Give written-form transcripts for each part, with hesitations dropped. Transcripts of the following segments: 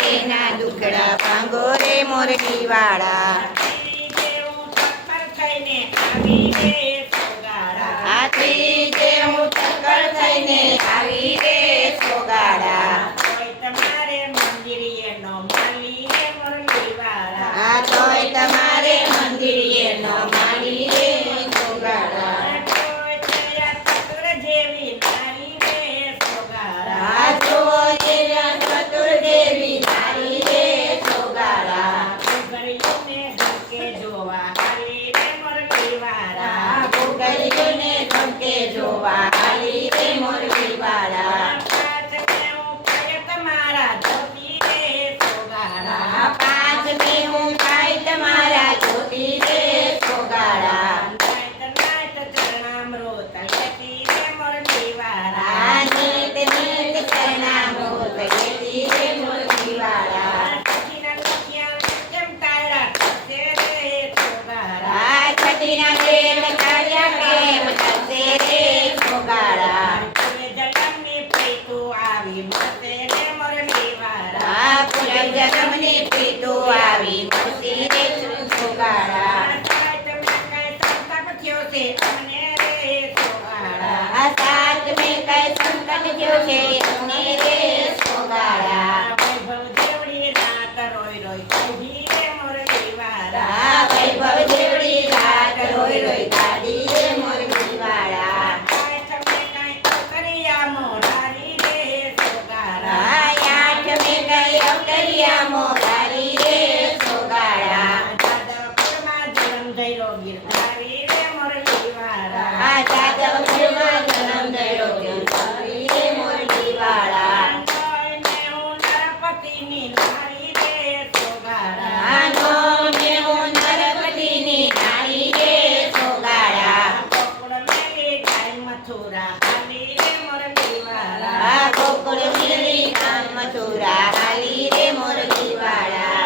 તેના દુખડા ભાંગો રે મોરલી વાળા. હાથી જેવું ટક્કર થઈને આવી રે સોગાડા. આ તોય તમારે મંદિરે નો માલી રે સોગાડા. આ જુઓ જેવા ચતુર દેવી નારી રે સોગાડા. ભૂગળીઓને ધમકે જોવા હાલી રે મોરલી વાળા. પાંચ ને હું ખાઈ તમારા જ્યોતિ રે સોગાડા. નીત નીત ચરણામૃત લેતી રે મોરલી વાળા. છઠીના દેવ કાર્યા કેમ કરશે રે સોગાડા. પુનર્જન્મની પ્રીતુ આવી મળશે રે સોગાડા. સાત મેં કઈ સંકટ થયો છે અમને રે સોગાડા. વૈભવ દેવડી રાત રોઈ રોઈ કાઢી રે મોરલી વાળા. મોરારી રે સોગાડા. જાદવપુરમાં જન્મ થયો ગિરધારી રે મોરલી વાળા. જાદવપુરમાં જન્મ થયો ગિરધારી રે મોરલી વાળા. હું નરપતિની નારી રે સોગાડા. હું નરપતિની નારી રે સોગાડા. ગોકુળ મેલી ગાય મથુરા હાલી રે મોરલી વાળા. ગોકુળ મેલી ગાય મથુરા હાલી રે મોરલી વાળા.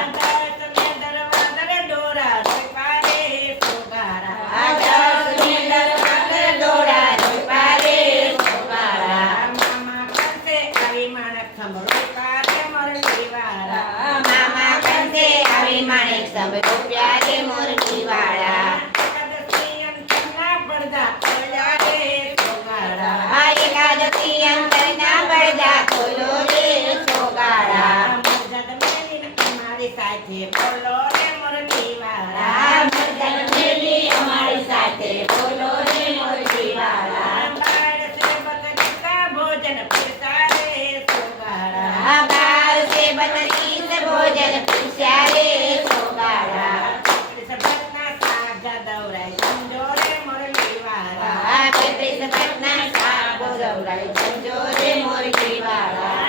મામા કંસે આવી માણેક સંભળો પ્યારે મોરલી વાળા. એકાદશી અંતરના પડદા ખોલ્યા રે સોગાડા. એકાદશી અંતરના પડદા ખોલો રે સોગાડા. મરજદ મેલી અમારી સાથે બોલો રે મોરલી વાળા. મરજદ મેલી અમારી સાથે બોલો રે મોરલી વાળા. ભોજન પીરસા રે સોગાડા. ભોજન પીરસ્યા રે સોગાડા. સભરના શાક દવરાય સમજો રે મોરલી વાળા. સભરના શાક દવરાય સમજો રે મોરલી વાળા.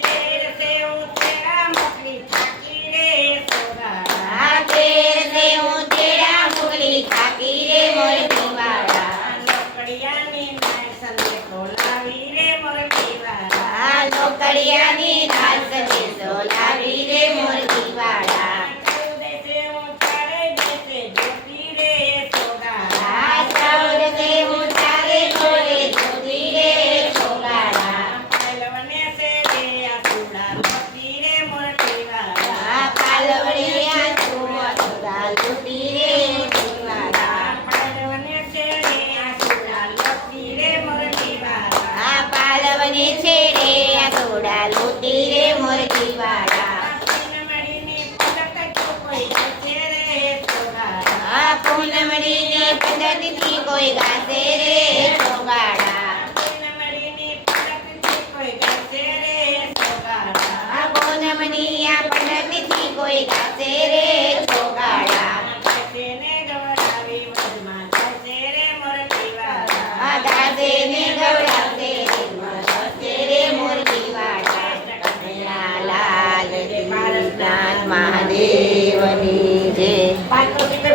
તેર સેવ તેરા મોકલી થાકી રે સોગાડા. તેર સેવ તેરા મોકલી થાકી રે મોરલી વાળા. લોકડિયાની નાય સંદેશો લાવી રે મોરલી વાળા. લોકડિયાની નાય સંદેશો લાવી રે મોરલી વાળા. ચૌદ સેવ તારે દેશે જ્યોતિ રે સોગાડા. ચૌદ સેવ તારે જોડે જ્યોતિ રે સોગાડા. પાલવને સે રે આસુડા લોટી રે મોરલી વાળા. પાલવને આસુડા લોટી રે મોરલી વાળા. પાલવને સે રે આસુડા લોટી રે મોરલી વાળા. પાલવને સે રે આસુડા લોટી રે મોરલી વાળા. પૂનમડીની પંદરથી કોઈ ગાશે રે સોગાડા. પૂનમડીની પંદરથી કોઈ ગાશે રે સોગાડા. પૂનમડી આ પંદરથી કોઈ ગાશે રે સોગાડા. ગાશે ને ગવડાવી વદમાં ગાશે રે મોરલી વાળા. ગાશે ને ગવડાવશે રે મોરલી વાળા. લાલ મહાદેવની જય.